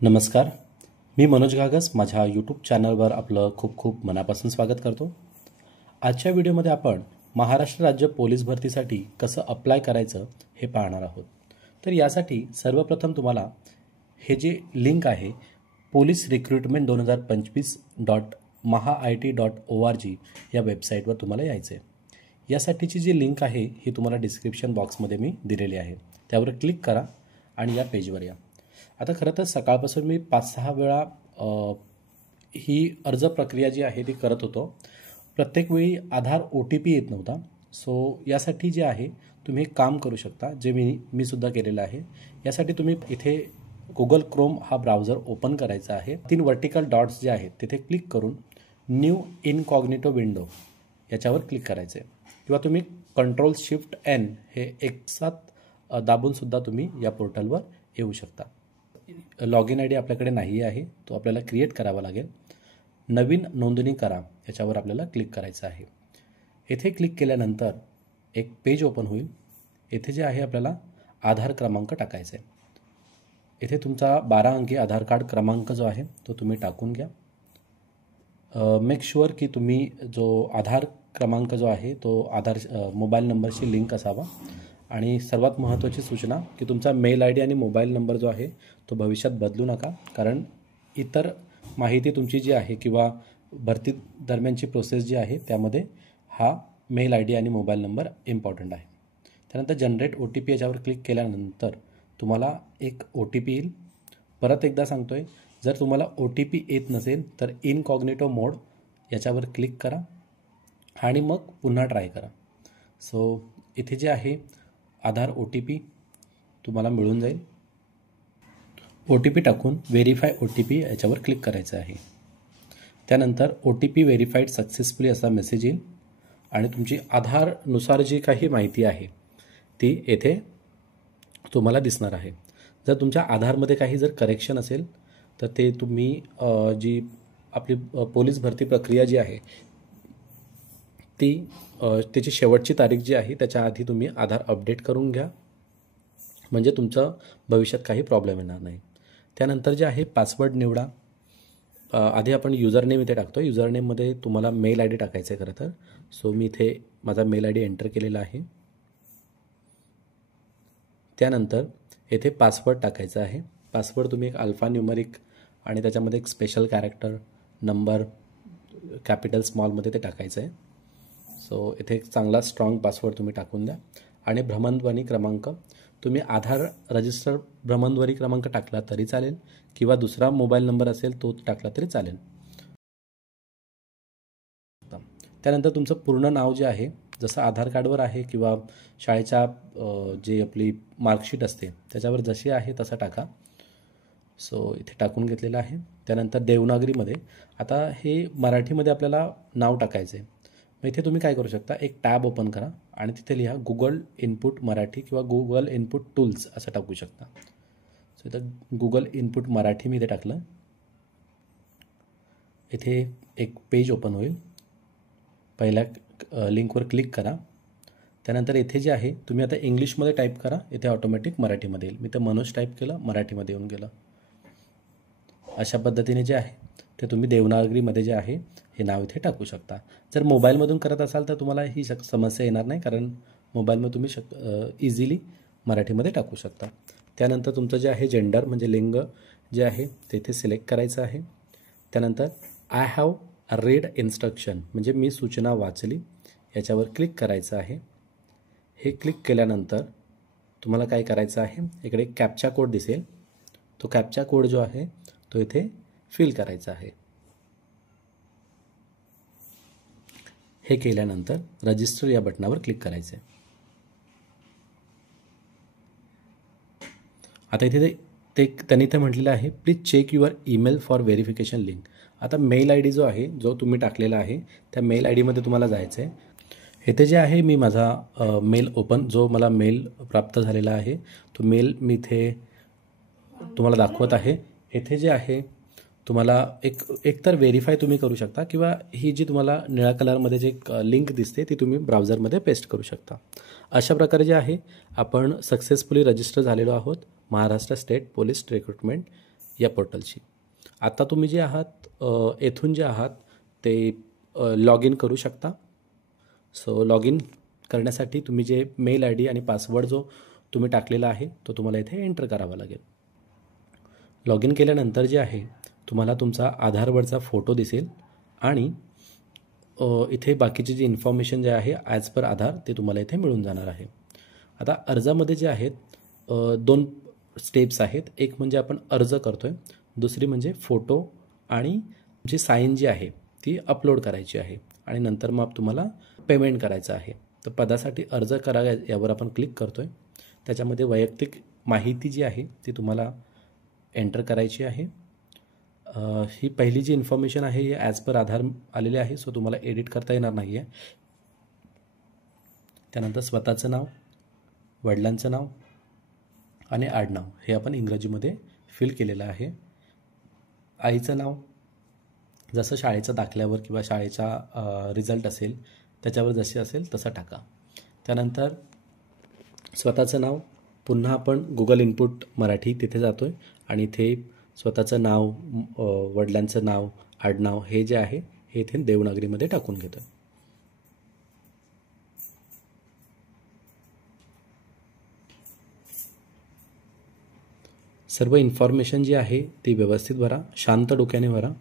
नमस्कार. मी मनोज घागस माझ्या यूट्यूब चॅनलवर आपलं खूप खूप मनापासून स्वागत करतो. आजच्या व्हिडिओमध्ये आपण महाराष्ट्र राज्य पोलीस भरतीसाठी कसं अप्लाय करायचं हे पाहणार आहोत. तर यासाठी सर्वप्रथम तुम्हाला हे जे लिंक आहे पोलीस रिक्रुटमेंट 2025.mahaIT.org या वेबसाईटवर तुम्हाला यायचं आहे. यासाठीची जी लिंक आहे ही तुम्हाला डिस्क्रिप्शन बॉक्समध्ये मी दिलेली आहे. त्यावर क्लिक करा आणि या पेजवर या. आता खरं तर सकाळपासून मी 5-6 वेळा ही अर्ज प्रक्रिया जी आहे ती करत होतो. प्रत्येक वेळी आधार OTP येत नव्हता. सो यासाठी जे आहे तुम्ही एक काम करू शकता, जे मी सुद्धा केलेलं आहे. यासाठी तुम्ही इथे गुगल क्रोम हा ब्राउझर ओपन करायचा आहे. 3 वर्टिकल डॉट्स जे आहेत तिथे क्लिक करून न्यू इनकॉग्निटो विंडो याच्यावर क्लिक करायचं आहे, किंवा तुम्ही Ctrl+Shift+N हे एकसाथ दाबूनसुद्धा तुम्ही या पोर्टलवर येऊ शकता. लॉग इन ID आपल्याकडे नाही आहे, तो आपल्याला क्रिएट करावा लागेल. नवीन नोंदणी करा याच्यावर आपल्याला क्लिक करायचं आहे. येथे क्लिक केल्यानंतर एक पेज ओपन होईल. येथे जे आहे आपल्याला आधार क्रमांक टाकायचा आहे. येथे तुमचा 12 अंकी आधार कार्ड क्रमांक जो आहे तो तुम्ही टाकून घ्या. मेक शुअर की तुम्ही जो आधार क्रमांक जो आहे तो आधार मोबाईल नंबरशी लिंक असावा. आणि सर्वात महत्त्वाची सूचना की तुमचा मेल ID आणि मोबाईल नंबर जो आहे तो भविष्यात बदलू नका, कारण इतर माहिती तुमची जी आहे किंवा भरती दरम्यानची प्रोसेस जी आहे त्यामध्ये हा मेल ID आणि मोबाईल नंबर इम्पॉर्टंट आहे. त्यानंतर जनरेट OTP याच्यावर क्लिक केल्यानंतर तुम्हाला एक OTP येईल. परत एकदा सांगतो आहे, जर तुम्हाला OTP येत नसेल तर इनकॉग्निटो मोड याच्यावर क्लिक करा आणि मग पुन्हा ट्राय करा. सो इथे जे आहे आधार OTP तुम्हाला मिळून जाईल. OTP टाकून व्हेरीफाय OTP याच्यावर क्लिक करायचं आहे. त्यानंतर OTP व्हेरीफाईड सक्सेसफुली असा मेसेज येईल आणि तुमची आधारनुसार जी काही माहिती आहे ती येथे तुम्हाला दिसणार आहे. जर तुमच्या आधारमध्ये काही जर करेक्शन असेल तर ते तुम्ही जी आपली पोलीस भरती प्रक्रिया जी आहे ती त्याची शेवटची तारीख जी आहे त्याच्या आधी तुम्ही आधार अपडेट करून घ्या, म्हणजे तुमचं भविष्यात काही प्रॉब्लेम येणार नाही. त्यानंतर जे आहे पासवर्ड निवडा. आधी आपण युजरनेम इथे टाकतो. युजरनेममध्ये तुम्हाला मेल ID टाकायचं आहे खरं तर. सो मी इथे माझा मेल ID एंटर केलेला आहे. त्यानंतर येथे पासवर्ड टाकायचा आहे. पासवर्ड तुम्ही एक अल्फा न्यूमरिक आणि त्याच्यामध्ये एक स्पेशल कॅरेक्टर नंबर कॅपिटल स्मॉलमध्ये ते टाकायचं आहे. सो इथे एक चांगला स्ट्रॉंग पासवर्ड तुम्ही टाकून द्या. आणि भ्रमणध्वनी क्रमांक तुम्ही आधार रजिस्टर भ्रमणध्वनी क्रमांक टाकला तरी चालेल, किंवा दुसरा मोबाईल नंबर असेल तो टाकला तरी चालेल. त्यानंतर तुमचं पूर्ण नाव जे आहे जसं आधार कार्डवर आहे किंवा शाळेच्या जे आपली मार्कशीट असते त्याच्यावर जशी आहे तसं टाका. सो इथे टाकून घेतलेलं आहे. त्यानंतर देवनागरीमध्ये आता हे मराठीमध्ये आपल्याला नाव टाकायचं आहे. मग इथे तुम्ही काय करू शकता, एक टॅब ओपन करा आणि तिथे लिहा गुगल इनपुट मराठी किंवा गुगल इनपुट टूल्स असं टाकू शकता. सो इथं गुगल इनपुट मराठी मी इथे टाकलं. इथे एक पेज ओपन होईल. पहिल्या लिंकवर क्लिक करा. त्यानंतर इथे जे आहे तुम्ही आता इंग्लिशमध्ये टाईप करा, इथे ऑटोमॅटिक मराठीमध्ये येईल. मी तर मनोज टाईप केलं, मराठीमध्ये येऊन गेलं. अशा पद्धतीने जे आहे ते तुम्ही देवनागरीमध्ये जे आहे हे नाव इथे टाकू शकता. जर मोबाईलमधून करत असाल तर तुम्हाला ही समस्या येणार नाही, कारण मोबाईलमध्ये तुम्ही इझिली मराठीमध्ये टाकू शकता. त्यानंतर तुमचं जे आहे जेंडर म्हणजे लिंग जे आहे ते इथे सिलेक्ट करायचं आहे. त्यानंतर आय हॅव रीड इन्स्ट्रक्शन म्हणजे मी सूचना वाचली याच्यावर क्लिक करायचं आहे. हे क्लिक केल्यानंतर तुम्हाला काय करायचं आहे, इकडे कॅप्चा कोड दिसेल, तो कॅप्चा कोड जो आहे तो इथे फिल करायचा आहे. हे केल्यानंतर रजिस्टर या बटनावर क्लिक करायचं आहे. आता इथे त्यांनी इथे म्हटलेलं आहे please check your email for verification link. आता मेल ID जो आहे जो तुम्ही टाकलेला आहे त्या मेल IDमध्ये तुम्हाला जायचं आहे. इथे जे आहे मी माझा मेल ओपन जो मला मेल प्राप्त झालेला आहे तो मेल मी इथे तुम्हाला दाखवत आहे. इथे जे आहे तुम्हाला एकतर व्हेरीफाय तुम्ही करू शकता, किंवा ही जी तुम्हाला निळ्या कलरमध्ये जे लिंक दिसते ती तुम्ही ब्राउझरमध्ये पेस्ट करू शकता. अशा प्रकारे जे आहे आपण सक्सेसफुली रजिस्टर झालेलो आहोत महाराष्ट्र स्टेट पोलीस रिक्रुटमेंट या पोर्टलशी. आता तुम्ही जे आहात येथून जे आहात ते लॉग इन करू शकता. सो लॉग इन करण्यासाठी तुम्ही जे मेल आय डी आणि पासवर्ड जो तुम्ही टाकलेला आहे तो तुम्हाला इथे एंटर करावा लागेल. लॉग इन केल्यानंतर जे आहे तुम्हाला तुमचा आधारवरचा फोटो दिसेल आणि इथे बाकीचे जे इन्फॉर्मेशन जे आहे ॲज पर आधार ते तुम्हाला इथे मिळून जाणार आहे. आता अर्जामध्ये जे आहेत 2 स्टेप्स आहेत. एक म्हणजे आपण अर्ज करतो आहे, दुसरी म्हणजे फोटो आणि जी साईन जी आहे ती अपलोड करायची आहे आणि नंतर मग तुम्हाला पेमेंट करायचं आहे. तर पदासाठी अर्ज करा यावर आपण क्लिक करतो आहे. त्याच्यामध्ये वैयक्तिक माहिती जी आहे ती तुम्हाला एंटर करायची आहे. ही पहिली जी इन्फॉर्मेशन आहे ही ॲज पर आधार आलेली आहे, सो तुम्हाला एडिट करता येणार नाही आहे. त्यानंतर स्वतःचं नाव, वडिलांचं नाव आणि आडनाव हे आपण इंग्रजीमध्ये फिल केलेलं आहे. आईचं नाव जसं शाळेच्या दाखल्यावर किंवा शाळेचा रिझल्ट असेल त्याच्यावर जसे असेल तसं टाका. त्यानंतर स्वतःचं नाव पुन्हा आपण गुगल इनपुट मराठी तिथे जातो आहे आणि इथे स्वतःचं नाव, वडिलांचं नाव, आडनाव हे जे आहे हे इथे देवनागरीमध्ये टाकून घेतो आहे. सर्व इन्फॉर्मेशन जी आहे ती व्यवस्थित भरा, शांत डोक्याने भरा,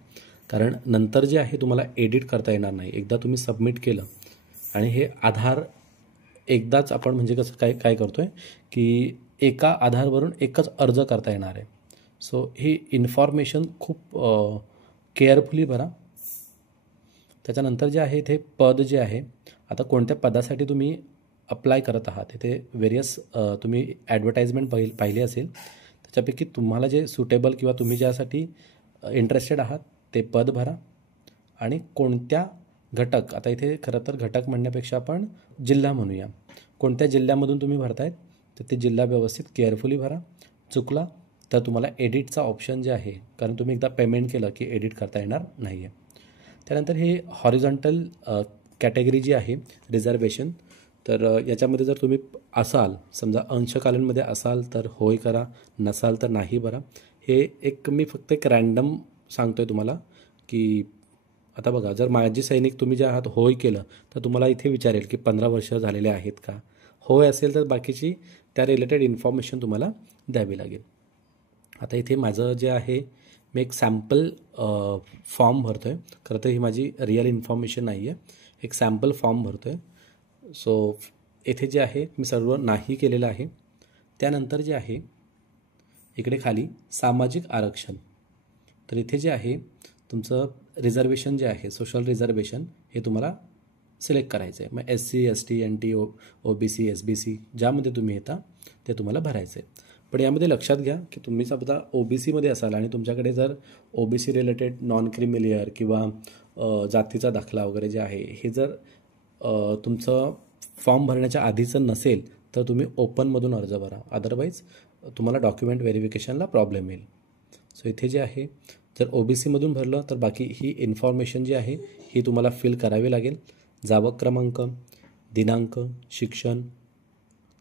कारण नंतर जे आहे तुम्हाला एडिट करता येणार नाही. एकदा तुम्ही सबमिट केलं आणि हे आधार एकदाच आपण म्हणजे कसं काय करतो आहे की एका आधारवरून एकच अर्ज करता येणार आहे. सो ही इन्फॉर्मेशन खूप केअरफुली भरा. त्याच्यानंतर जे आहे इथे पद जे आहे, आता कोणत्या पदासाठी तुम्ही अप्लाय करत आहात इथे वेरियस तुम्ही ॲडव्हर्टाइजमेंट पाहिली असेल. त्याच्यापैकी तुम्हाला जे सुटेबल किंवा तुम्ही ज्यासाठी इंटरेस्टेड आहात ते पद भरा आणि कोणत्या घटक, आता इथे खरं तर घटक म्हणण्यापेक्षा आपण जिल्हा म्हणूया, कोणत्या जिल्ह्यामधून तुम्ही भरतायत तर ते जिल्हा व्यवस्थित केअरफुली भरा. चुकला तर तुम्हाला एडिटचा ऑप्शन जे आहे, कारण तुम्ही एकदा पेमेंट केलं की एडिट करता येणार नाही आहे. त्यानंतर हे हॉरिझॉन्टल कॅटेगरी जी आहे रिझर्वेशन, तर याच्यामध्ये जर तुम्ही असाल, समजा अंशकालीनमध्ये असाल तर होय करा, नसाल तर नाही भरा. हे एक मी फक्त एक रँडम सांगतो आहे तुम्हाला की आता बघा, जर माजी सैनिक तुम्ही जे आहात होय केलं तर तुम्हाला इथे विचारेल की 15 वर्ष झालेले आहेत का. होय असेल तर बाकीची त्या रिलेटेड इन्फॉर्मेशन तुम्हाला द्यावी लागेल. आता इथे माझं जे आहे मी एक सॅम्पल फॉर्म भरतो आहे. खरं तर ही माझी रिअल इन्फॉर्मेशन नाही आहे, एक सॅम्पल फॉर्म भरतो आहे. सो येथे जे आहे मी सर्व नाही केलेलं आहे. त्यानंतर जे आहे इकडे खाली सामाजिक आरक्षण, तर इथे जे आहे तुमचं रिझर्वेशन जे आहे सोशल रिझर्वेशन हे तुम्हाला सिलेक्ट करायचं आहे. मग SC ST NT OBC SBC ज्यामध्ये तुम्ही येता ते तुम्हाला भरायचं आहे. पण यामध्ये लक्षात घ्या की तुम्ही समजा OBCमध्ये असाल आणि तुमच्याकडे जर OBC रिलेटेड नॉन क्रिमिलियर किंवा जातीचा दाखला वगैरे जे आहे हे जर तुमचं फॉर्म भरण्याच्या आधीचं नसेल तर तुम्ही ओपनमधून अर्ज भरा, अदरवाईज तुम्हाला डॉक्युमेंट व्हेरिफिकेशनला प्रॉब्लेम येईल. सो इथे जे आहे जर OBCमधून भरलं तर बाकी ही इन्फॉर्मेशन जी आहे ही तुम्हाला फिल करावी लागेल. जावक क्रमांक, दिनांक, शिक्षण,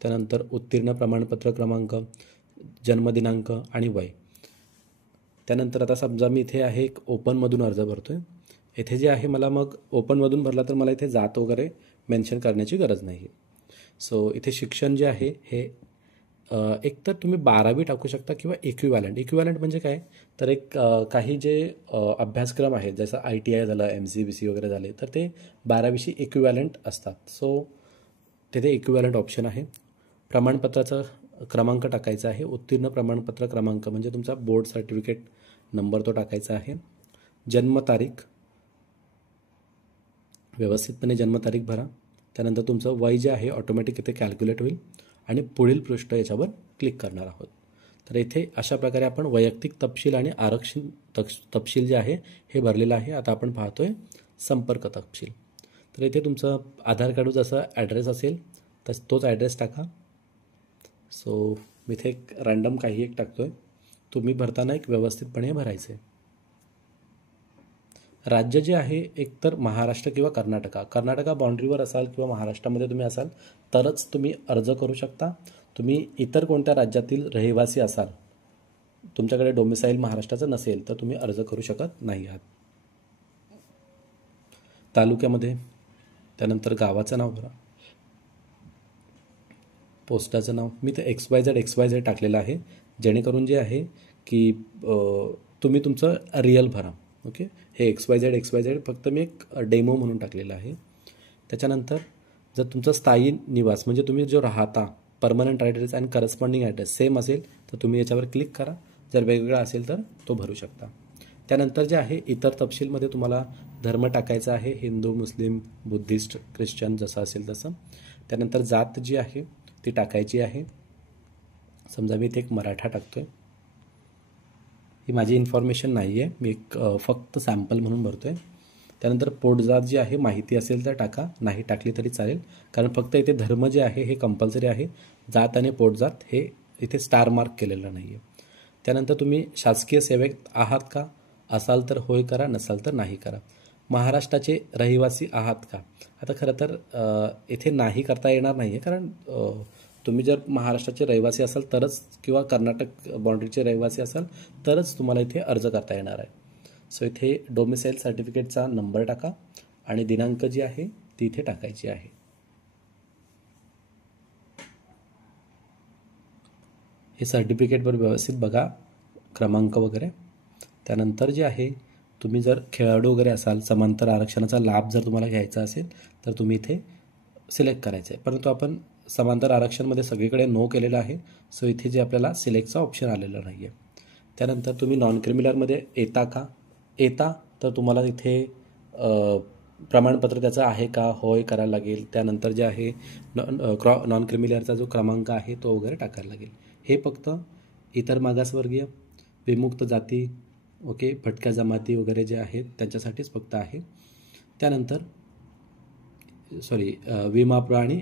त्यानंतर उत्तीर्ण प्रमाणपत्र क्रमांक, जन्मदिनांक आणि वय. त्यानंतर आता समजा मी इथे आहे एक ओपनमधून अर्ज भरतो आहे. इथे जे आहे मला मग ओपनमधून भरला तर मला इथे जात वगैरे मेन्शन करण्याची गरज नाही. सो इथे शिक्षण जे आहे हे एकतर तुम्ही 12वी टाकू शकता किंवा इक्विवॅलंट म्हणजे काय, तर एक काही जे अभ्यासक्रम आहेत जसं ITI झालं, MCBC वगैरे झाले तर ते 12वीशी इक्विवॅलंट असतात. सो तिथे इक्विवॅलंट ऑप्शन आहे. प्रमाणपत्राचा क्रमांक टाकायचा आहे. उत्तीर्ण प्रमाणपत्र क्रमांक म्हणजे तुमचा बोर्ड सर्टिफिकेट नंबर तो टाकायचा आहे. जन्मतारीख, व्यवस्थितपणे जन्मतारीख भरा. त्यानंतर तुमचं वय जे आहे ऑटोमॅटिक इथे कॅल्क्युलेट होईल आणि पुढील पृष्ठ याच्यावर क्लिक करणार आहोत. तर इथे अशा प्रकारे आपण वैयक्तिक तपशील आणि आरक्षण तपशील जे आहे हे भरलेलं आहे. आता आपण पाहतोय संपर्क तपशील. तर इथे तुमचं आधार कार्ड जसं ॲड्रेस असेल तस तोच ॲड्रेस टाका. सो मी इथे एक रँडम काही एक टाकतोय. तुम्ही भरताना एक व्यवस्थितपणे भरायचं आहे. राज्य जे आहे एकतर महाराष्ट्र किंवा कर्नाटका बाउंड्रीवर असाल किंवा महाराष्ट्रामध्ये तुम्ही असाल तरच तुम्ही अर्ज करू शकता. तुम्ही इतर कोणत्या राज्यातील रहिवासी असाल तुमच्याकडे डोमिसाईल महाराष्ट्राचं नसेल तर तुम्ही अर्ज करू शकत नाही आहात. तालुक्यामध्ये त्यानंतर गावाचं नाव भरा, पोस्टाचं नाव. मी ते XYZ टाकलेलं आहे, जेणेकरून जे आहे की तुम्ही तुमचं रिअल भरा. ओके, हे XYZ फक्त मी एक डेमो म्हणून टाकलेलं आहे. त्याच्यानंतर जर तुमचं स्थायी निवास म्हणजे तुम्ही जो राहता, permanent address and corresponding address same असेल तर तुम्ही याच्यावर क्लिक करा. जर वेगवेगळा असेल तर तो भरू शकता. त्यानंतर जे आहे इतर तपशीलमध्ये तुम्हाला धर्म टाकायचा आहे, हिंदू, मुस्लिम, बुद्धिस्ट, ख्रिश्चन जसं असेल तसं. त्यानंतर जात जी आहे ती टाकायची आहे. समजा मी इथे एक मराठा टाकतो आहे. ही माझी इन्फॉर्मेशन नाही आहे, मी एक फक्त सॅम्पल म्हणून भरतो आहे. त्यानंतर पोटजात जी आहे माहिती असेल तर टाका, नाही टाकली तरी चालेल, कारण फक्त इथे धर्म जे आहे हे कंपल्सरी आहे. जात आणि पोटजात हे इथे स्टार मार्क केलेलं नाही आहे. त्यानंतर तुम्ही शासकीय सेवेत आहात का, असाल तर होय करा, नसाल तर नाही करा. महाराष्ट्राचे रहिवासी आहात का. आता खरं तर इथे नाही करता येणार नाही आहे, कारण तुम्ही जर महाराष्ट्राचे रहिवासी असाल तरच किंवा कर्नाटक बाउंड्रीचे रहिवासी असाल तरच तुम्हाला इथे अर्ज करता येणार आहे. सो इथे डोमिसाईल सर्टिफिकेटचा नंबर टाका आणि दिनांक जी आहे ती इथे टाकायची आहे. हे सर्टिफिकेटवर व्यवस्थित बघा क्रमांक वगैरे. त्यानंतर जे आहे तुम्ही जर खेळाडू वगैरे असाल, समांतर आरक्षणाचा लाभ जर तुम्हाला घ्यायचा असेल तर तुम्ही इथे सिलेक्ट करायचं आहे. परंतु आपण समांतर आरक्षणमध्ये सगळीकडे नो केलेलं आहे, सो इथे जे आपल्याला सिलेक्टचा ऑप्शन आलेला नाही आहे. त्यानंतर तुम्ही नॉन क्रिमिनलमध्ये येता का, येता तर तुम्हाला इथे प्रमाणपत्र त्याचं आहे का, होय करायला लागेल. त्यानंतर जे आहे नॉन क्रिमिनलचा जो क्रमांक आहे तो वगैरे टाकायला लागेल. हे फक्त इतर मागासवर्गीय, विमुक्त जाती, ओके, भटक्या जमाती वगैरे जे आहेत त्यांच्यासाठीच फक्त आहे. त्यानंतर विमाप्र आणि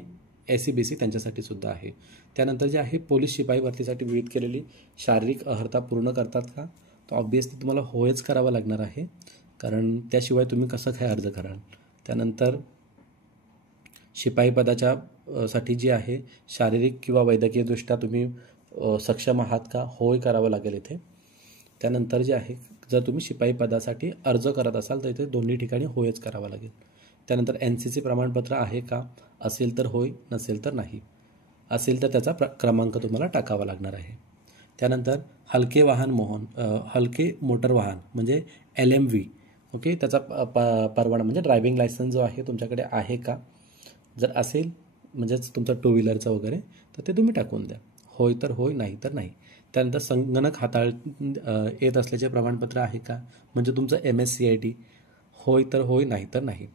SC/BC त्यांच्यासाठी सुद्धा आहे. त्यानंतर जे आहे पोलीस शिपाई भरतीसाठी विहित केलेली शारीरिक अर्हता पूर्ण करतात का, तर ऑब्वियसली तुम्हाला होयच करावं लागणार आहे, कारण त्याशिवाय तुम्ही कसं काय अर्ज कराल. त्यानंतर शिपाई पदाच्या साठी जी आहे शारीरिक किंवा वैद्यकीयदृष्ट्या तुम्ही सक्षम आहात का, होय करावं लागेल इथे. त्यानंतर जे आहे जर तुम्ही शिपाई पदासाठी अर्ज करत असाल तर इथे दोन्ही ठिकाणी होयच करावं लागेल. त्यानंतर NCC प्रमाणपत्र आहे का, असेल तर होय, नसेल तर नाही. असेल तर त्याचा क्रमांक तुम्हाला टाकावा लागणार आहे. त्यानंतर हलके मोटर वाहन म्हणजे LMV, ओके, त्याचा परवाना म्हणजे ड्रायव्हिंग लायसन्स जो आहे तुमच्याकडे आहे का. जर असेल म्हणजेच तुमचा 2 व्हीलरचा वगैरे तर ते तुम्ही टाकून द्या, होय तर होय, नाही तर नाही. त्यानंतर संगणक येत असल्याचे प्रमाणपत्र आहे का, म्हणजे तुमचं MSCIT, होय तर होय, नाही तर नाही.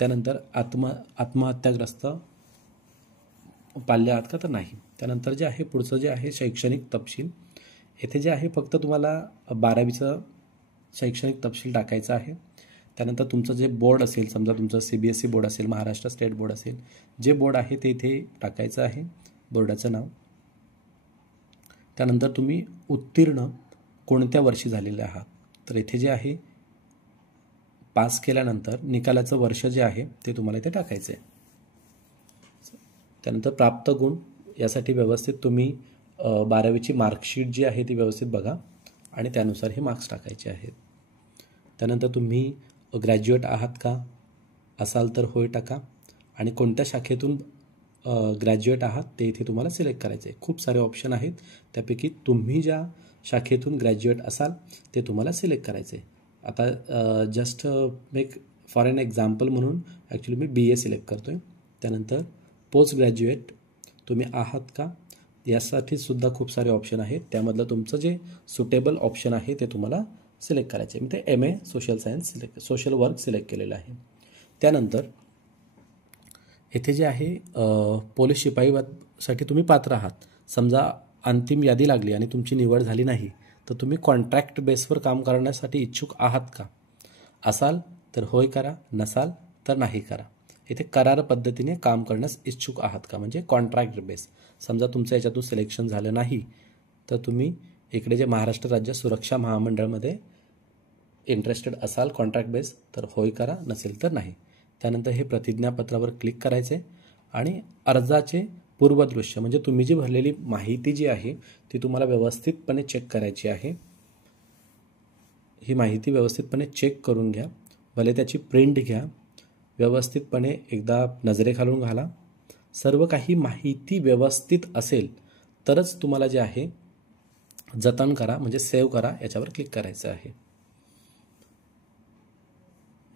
त्यानंतर आत्महत्याग्रस्त पाल्य आहात का, तर नाही. त्यानंतर जे आहे पुढचं जे आहे शैक्षणिक तपशील. येथे जे आहे फक्त तुम्हाला 12वीचं शैक्षणिक तपशील टाकायचं आहे. त्यानंतर तुमचं जे बोर्ड असेल, समजा तुमचं CBSE बोर्ड असेल, महाराष्ट्र स्टेट बोर्ड असेल, जे बोर्ड आहे ते इथे टाकायचं आहे, बोर्डाचं नाव. त्यानंतर तुम्ही उत्तीर्ण कोणत्या वर्षी झालेले आहात, तर इथे जे आहे पास केल्यानंतर निकालाचं वर्ष जे आहे ते तुम्हाला इथे टाकायचं आहे. त्यानंतर प्राप्त गुण यासाठी व्यवस्थित तुम्ही 12वीची मार्कशीट जी आहे ती व्यवस्थित बघा आणि त्यानुसार हे मार्क्स टाकायचे आहेत. त्यानंतर तुम्ही ग्रॅज्युएट आहात का, असाल तर होय टाका आणि कोणत्या शाखेतून ग्रॅज्युएट आहात ते इथे तुम्हाला सिलेक्ट करायचं आहे. खूप सारे ऑप्शन आहेत, त्यापैकी तुम्ही ज्या शाखेतून ग्रॅज्युएट असाल ते तुम्हाला सिलेक्ट करायचं आहे. आता जस्ट फॉर एन एक्झाम्पल म्हणून ॲक्च्युली मी BA सिलेक्ट करतो आहे. त्यानंतर पोस्ट ग्रॅज्युएट तुम्ही आहात का, यासाठी सुद्धा खूप सारे ऑप्शन आहेत, त्यामधलं तुमचं जे सुटेबल ऑप्शन आहे ते तुम्हाला सिलेक्ट करायचे आहे. मी ते MA सोशल वर्क सिलेक्ट केलेलं आहे. त्यानंतर येथे जे आहे पोलीस शिपाईसाठी तुम्ही पात्र आहात. समजा अंतिम यादी लागली आणि तुमची निवड झाली नाही तर तुम्ही कॉन्ट्रॅक्ट बेसवर काम करण्यासाठी इच्छुक आहात का. असाल तर होय करा, नसाल तर नाही करा. इथे करार पद्धतीने काम करण्यास इच्छुक आहात का, म्हणजे कॉन्ट्रॅक्ट बेस. समजा तुमचं याच्यातून सिलेक्शन झालं नाही तर तुम्ही इकडे जे महाराष्ट्र राज्य सुरक्षा महामंडळामध्ये इंटरेस्टेड असाल कॉन्ट्रॅक्ट बेस तर होय करा, नसेल तर नाही. त्यानंतर हे प्रतिज्ञापत्रावर क्लिक करायचे आणि अर्जाचे पूर्वदृश्य म्हणजे तुम्ही जी भरलेली माहिती जी आहे ती तुम्हाला व्यवस्थितपणे चेक करायची आहे. ही माहिती व्यवस्थितपणे चेक करून घ्या. भले त्याची प्रिंट घ्या, व्यवस्थितपणे एकदा नजरेखालून घाला. सर्व काही माहिती व्यवस्थित असेल तरच तुम्हाला जे आहे जतन करा म्हणजे सेव्ह करा याच्यावर क्लिक करायचं आहे.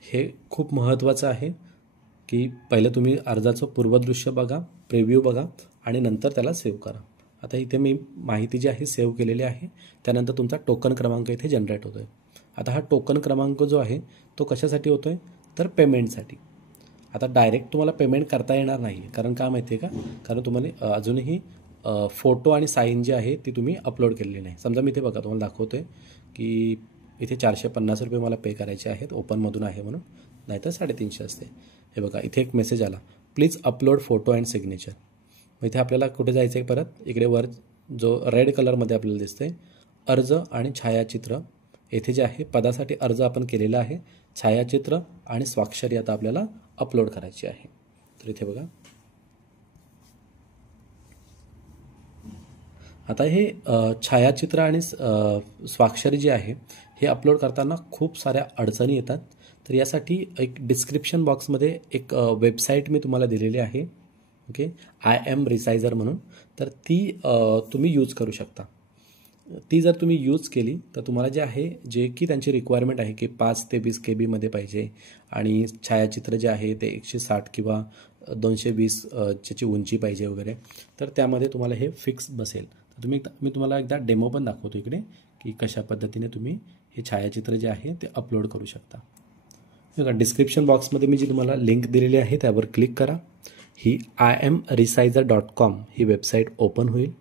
हे खूप महत्त्वाचं आहे की पहिलं तुम्ही अर्जाचं पूर्वदृश्य बघा, प्रिव्ह्यू बघा आणि नंतर त्याला सेव्ह करा. आता इथे मी माहिती जी आहे सेव्ह केलेली आहे. त्यानंतर तुमचा टोकन क्रमांक इथे जनरेट होतो आहे. आता हा टोकन क्रमांक जो आहे तो कशासाठी होतो आहे तर पेमेंटसाठी. आता डायरेक्ट तुम्हाला पेमेंट करता येणार नाही आहे. कारण का माहिती आहे का, कारण तुम्हाला अजूनही फोटो आणि साईन जी आहे ती तुम्ही अपलोड केलेली नाही. समजा मी इथे बघा तुम्हाला दाखवतो आहे की इथे 450 रुपये मला पे करायचे आहेत, ओपनमधून आहे म्हणून, नाहीतर 350 असते. हे बघा इथे एक मेसेज आला, please upload photo and signature. मग इथे आपल्याला कुठे जायचं आहे, परत इकडे वर जो रेड कलरमध्ये आपल्याला दिसते अर्ज आणि छायाचित्र, येथे जे आहे पदासाठी अर्ज आपण केलेला आहे, छायाचित्र आणि स्वाक्षरी आता आपल्याला अपलोड करायची आहे. तर इथे बघा आता हे छायाचित्र आणि स्वाक्षरी जी आहे हे अपलोड करताना खूप साऱ्या अडचणी येतात. तर यासाठी एक डिस्क्रिप्शन बॉक्समध्ये एक वेबसाईट मी तुम्हाला दिलेली आहे, ओके, IM रिसायझर म्हणून. तर ती तुम्ही यूज करू शकता. ती जर तुम्ही यूज केली तर तुम्हाला जे आहे जे की त्यांची रिक्वायरमेंट आहे की 5 ते 20 KB पाहिजे आणि छायाचित्र जे आहे ते 160 किंवा 220 ची उंची पाहिजे वगैरे, तर त्यामध्ये तुम्हाला हे फिक्स बसेल. तर मी तुम्हाला एकदा डेमो पण दाखवतो इकडे की कशा पद्धतीने तुम्ही हे छायाचित्र जे आहे ते अपलोड करू शकता. बघा डिस्क्रिप्शन बॉक्समध्ये मी जी तुम्हाला लिंक दिलेली आहे त्यावर क्लिक करा. ही imresizer.com ही वेबसाईट ओपन होईल.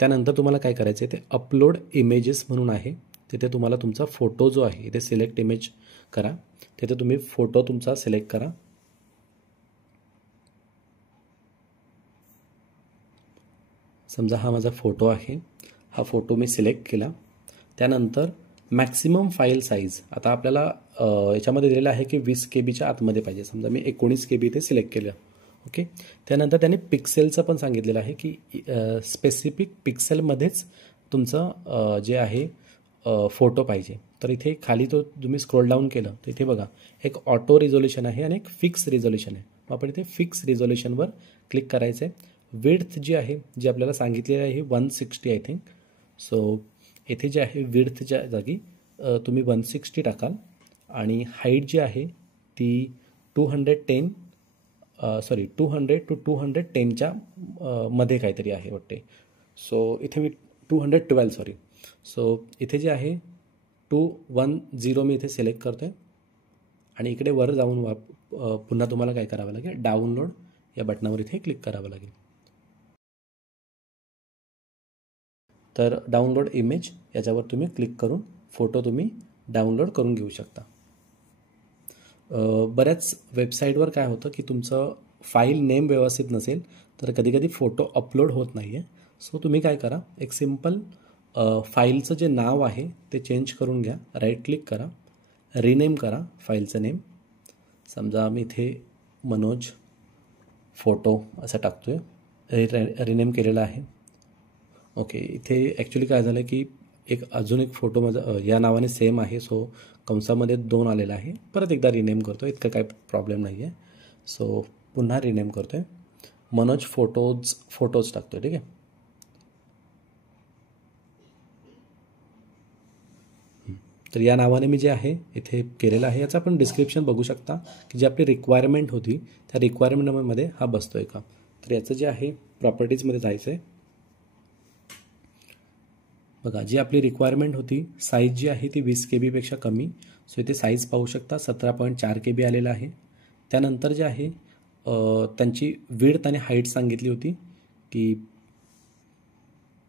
त्यानंतर तुम्हाला काय करायचं आहे ते अपलोड इमेजेस म्हणून आहे, तिथे तुम्हाला तुमचा फोटो जो आहे इथे सिलेक्ट इमेज करा. तिथे तुम्ही फोटो तुमचा सिलेक्ट करा. समजा हा माझा फोटो आहे, हा फोटो मी सिलेक्ट केला. त्यानंतर मॅक्सिमम फाईल साईज आता आपल्याला याच्यामध्ये दिलेलं आहे की 20 KB आतमध्ये पाहिजे. समजा मी 19 KB इथे सिलेक्ट केलं, ओके. त्यानंतर त्याने पिक्सेलचं पण सांगितलेलं आहे की स्पेसिफिक पिक्सेलमध्येच तुमचं जे आहे फोटो पाहिजे. तर इथे खाली तो तुम्ही स्क्रोल डाऊन केलं तर इथे बघा एक ऑटो रिझोल्युशन आहे आणि एक फिक्स रिझोल्युशन आहे. मग आपण इथे फिक्स रिझोल्युशनवर क्लिक करायचं आहे. विड्थ जी आहे जी आपल्याला सांगितलेली आहे 160 आय थिंक. सो इथे जे आहे विड्थच्या जागी तुम्ही 160 टाकाल आणि हाईट जी आहे ती 200 to 210च्या मध्ये काहीतरी आहे वाटते. सो इथे मी 212 सो इथे जे आहे 210 मी इथे सिलेक्ट करतो आहे आणि इकडे वर जाऊन पुन्हा तुम्हाला काय करावं लागेल, डाउनलोड या बटनावर इथे क्लिक करावं लागेल. तर डाउनलोड इमेज याच्यावर तुम्ही क्लिक करून फोटो तुम्ही डाउनलोड करून घेऊ शकता. बऱ्याच वेबसाईटवर काय होतं की तुमचं फाईल नेम व्यवस्थित नसेल तर कधीकधी फोटो अपलोड होत नाही आहे. सो तुम्ही काय करा, एक सिम्पल फाईलचं जे नाव आहे ते चेंज करून घ्या. राईट क्लिक करा, रिनेम करा फाईलचं नेम. समजा मी इथे मनोज फोटो असं टाकतो आहे, रिनेम केलेला आहे, ओके. इथे ॲक्च्युली काय झालं की अजून एक फोटो माझा या नावाने सेम आहे, सो कंसामध्ये 2 आलेला आहे. परत एकदा रिनेम करतो, इतकं काय प्रॉब्लेम नाही आहे. सो पुन्हा रिनेम करतो आहे, मनोज फोटोज टाकतो आहे, ठीक आहे. तर या नावाने मी जे आहे इथे केलेलं आहे. याचं आपण डिस्क्रिप्शन बघू शकता की जी आपली रिक्वायरमेंट होती त्या रिक्वायरमेंटमध्ये हा बसतो आहे का. तर याचं जे आहे प्रॉपर्टीजमध्ये जायचं आहे. बघा जी आपली रिक्वायरमेंट होती साईज जी आहे ती 20 KB कमी. सो इथे साईज पाहू शकता 17.4 KB आलेला आहे. त्यानंतर जे आहे त्यांची विड्थ आणि हाईट सांगितली होती की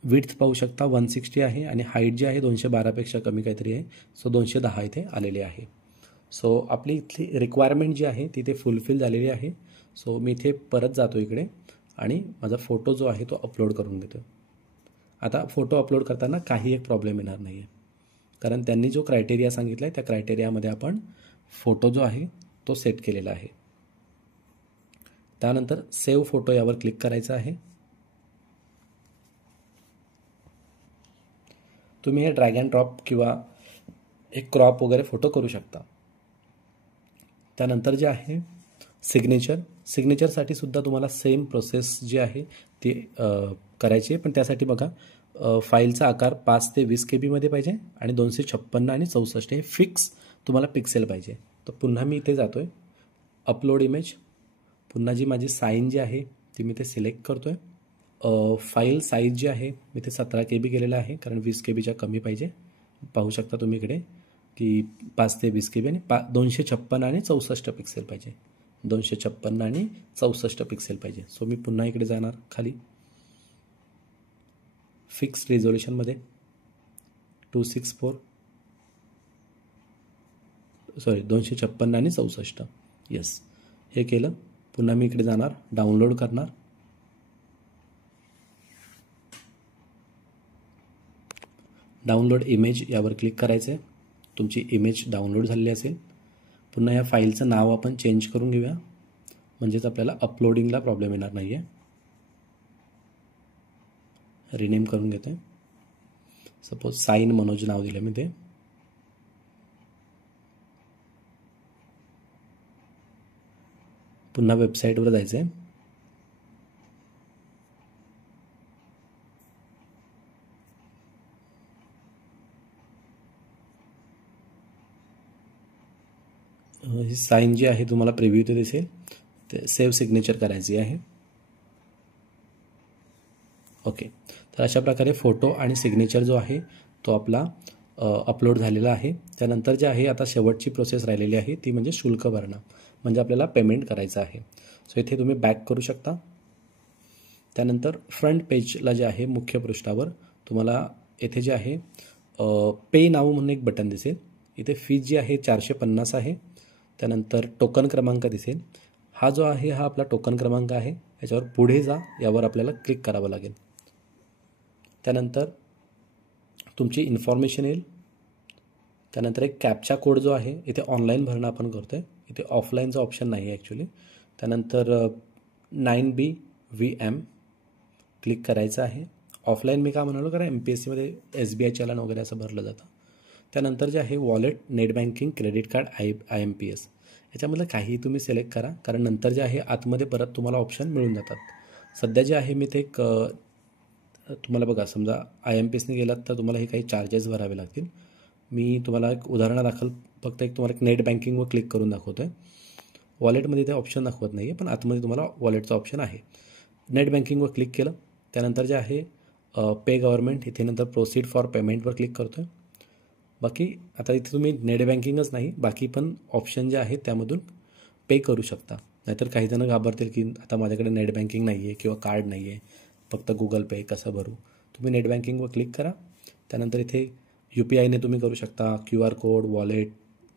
विड्थ पाहू शकता 160 आहे आणि हाईट जी आहे 212 कमी काहीतरी आहे. सो 210 इथे आलेली आहे. सो आपली इथली रिक्वायरमेंट जी आहे ती इथे फुलफिल झालेली आहे. सो मी इथे परत जातो इकडे आणि माझा फोटो जो आहे तो अपलोड करून देतो. आता फोटो अपलोड करताना काही एक प्रॉब्लेम येणार नाही आहे, कारण त्यांनी जो क्रायटेरिया सांगितला आहे त्या क्रायटेरियामध्ये आपण फोटो जो आहे तो सेट केलेला आहे. त्यानंतर सेव्ह फोटो यावर क्लिक करायचं आहे. तुम्ही हे ड्रॅग अँड ड्रॉप किंवा एक क्रॉप वगैरे फोटो करू शकता. त्यानंतर जे आहे सिग्नेचरसाठी सुद्धा तुम्हाला सेम प्रोसेस जी आहे ती करायची आहे. पण त्यासाठी बघा फाईलचा आकार 5 ते 20 KB मध्ये पाहिजे आणि 256 आणि 64 हे फिक्स तुम्हाला पिक्सेल पाहिजे. तर पुन्हा मी इथे जातो आहे अपलोड इमेज. पुन्हा जी माझी साईन जी आहे ती मी ते सिलेक्ट करतो आहे. फाईल साईज जी आहे मी ते 17 KB केलेलं आहे कारण 20 KBच्या कमी पाहिजे. पाहू शकता तुम्ही इकडे की 5 ते 20 KB आणि 256 आणि 64 पिक्सेल पाहिजे. 256 आणि 64 पिक्सेल पाहिजे. सो मी पुन्हा इकडे जाणार खाली फिक्स रिझोल्युशनमध्ये 256 आणि 64. येस, हे केलं. पुन्हा मी इकडे जाणार डाउनलोड करणार. डाउनलोड इमेज यावर क्लिक करायचं आहे. तुमची इमेज डाउनलोड झालेली असेल. पुन्हा या फाईलचं नाव आपण चेंज करून घेऊया म्हणजेच आपल्याला अपलोडिंगला प्रॉब्लेम येणार नाही आहे. रिनेम करून घेतो आहे. सपोज साईन मनोज नाव दिलं मी ते. पुन्हा वेबसाईटवर जायचं आहे. ही साईन जी आहे तुम्हाला प्रिव्ह्यू ते दिसेल. ते सेव्ह सिग्नेचर करायची आहे. ओके, तर अशा प्रकारे फोटो आणि सिग्नेचर जो आहे तो आपला अपलोड झालेला आहे. त्यानंतर जे आहे आता शेवटची प्रोसेस राहिलेली आहे ती म्हणजे शुल्क भरणं, म्हणजे आपल्याला पेमेंट करायचं आहे. सो इथे तुम्ही बॅक करू शकता. त्यानंतर फ्रंट पेजला जे आहे मुख्य पृष्ठावर तुम्हाला येथे जे आहे पे नाव म्हणून एक बटन दिसेल. इथे फीज जी आहे 450 आहे. त्यानंतर टोकन क्रमांक दिसेल. हा जो आहे हा आपला टोकन क्रमांक आहे. याच्यावर पुढे जा यावर आपल्याला क्लिक करावं लागेल. त्यानंतर तुमची इन्फॉर्मेशन येईल. त्यानंतर एक कॅप्चा कोड जो आहे इथे ऑनलाईन भरणं आपण करतो आहे. इथे ऑफलाईनचा ऑप्शन नाही आहे ॲक्च्युली. त्यानंतर 9BVM क्लिक करायचं आहे. ऑफलाईन मी का म्हणालो कारण MPSCमध्ये SBI चलन वगैरे असं भरलं जातं. त्यानंतर जे आहे wallet, net banking, credit card, IMPS याच्यामधलं काहीही तुम्ही सिलेक्ट करा कारण नंतर जे आहे आतमध्ये परत तुम्हाला ऑप्शन मिळून जातात. सध्या जे आहे मी ते तुम्हाला बघा समजा IMPSने गेलात तर तुम्हाला हे काही चार्जेस भरावे लागतील. मी तुम्हाला एक उदाहरणादाखल फक्त तुम्हाला एक नेट बँकिंगवर क्लिक करून दाखवतो आहे. वॉलेटमध्ये ते ऑप्शन दाखवत नाही आहे पण आतमध्ये तुम्हाला वॉलेटचा ऑप्शन आहे. नेट बँकिंगवर क्लिक केलं. त्यानंतर जे आहे पे गव्हर्नमेंट इथे नंतर प्रोसीड फॉर पेमेंटवर क्लिक करतो आहे. बाकी आता इथे तुम्ही नेट बँकिंगच नाही बाकी पण ऑप्शन जे आहेत त्यामधून पे करू शकता. नाहीतर काही जण घाबरतील की आता माझ्याकडे नेट बँकिंग नाही आहे किंवा कार्ड नाही आहे, फक्त गुगल पे कसं भरू. तुम्ही नेट बँकिंगवर क्लिक करा. त्यानंतर इथे UPIने तुम्ही करू शकता, QR कोड, वॉलेट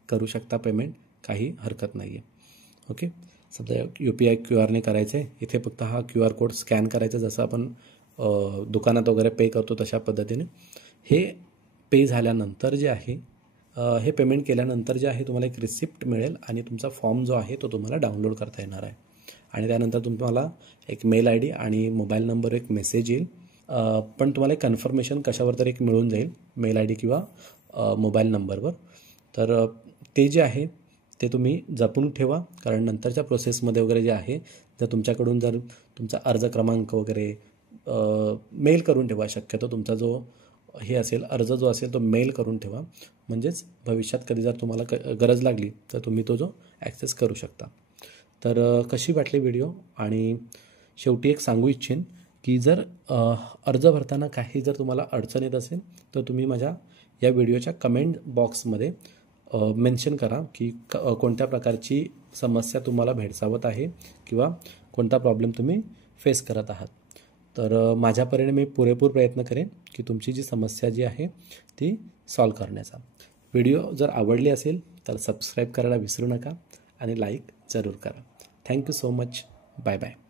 करू शकता पेमेंट, काही हरकत नाही आहे. ओके, समजा UPI QRने करायचं आहे. इथे फक्त हा QR कोड स्कॅन करायचा जसं आपण दुकानात वगैरे पे करतो तशा पद्धतीने. हे पे झाल्यानंतर जे आहे हे पेमेंट केल्यानंतर जे आहे तुम्हाला एक रिसिप्ट मिळेल आणि तुमचा फॉर्म जो आहे तो तुम्हाला डाउनलोड करता येणार आहे. आणि त्यानंतर तुम्हाला एक मेल ID आणि मोबाईल नंबर एक मेसेज येईल. पण तुम्हाला एक कन्फर्मेशन कशावर तरी एक मिळून जाईल मेल ID किंवा मोबाईल नंबरवर. तर ते जे आहे ते तुम्ही जपून ठेवा कारण नंतरच्या प्रोसेसमध्ये वगैरे जे आहे जर तुमच्याकडून जर तुमचा अर्ज क्रमांक वगैरे मेल करून ठेवा. शक्यतो तुमचा जो हे असेल अर्ज जो असेल तो मेल करून ठेवा म्हणजेच भविष्यात कधी जर तुम्हाला गरज लागली तर तुम्ही तो जो ॲक्सेस करू शकता. तर कशी वाटली व्हिडिओ. आणि शेवटी एक सांगू इच्छिन की जर अर्ज भरताना काही जर तुम्हाला अडचण येत असेल तर तुम्ही माझ्या या व्हिडिओच्या कमेंट बॉक्समध्ये मेन्शन करा की कोणत्या प्रकारची समस्या तुम्हाला भेडसावत आहे किंवा कोणता प्रॉब्लेम तुम्ही फेस करत आहात. तर माझ्यापरीने मी पुरेपूर प्रयत्न करेन की तुमची जी समस्या जी आहे ती सॉल्व करण्याचा. व्हिडिओ जर आवडली असेल तर सबस्क्राईब करायला विसरू नका आणि लाईक जरूर करा. Thank you so much. Bye bye.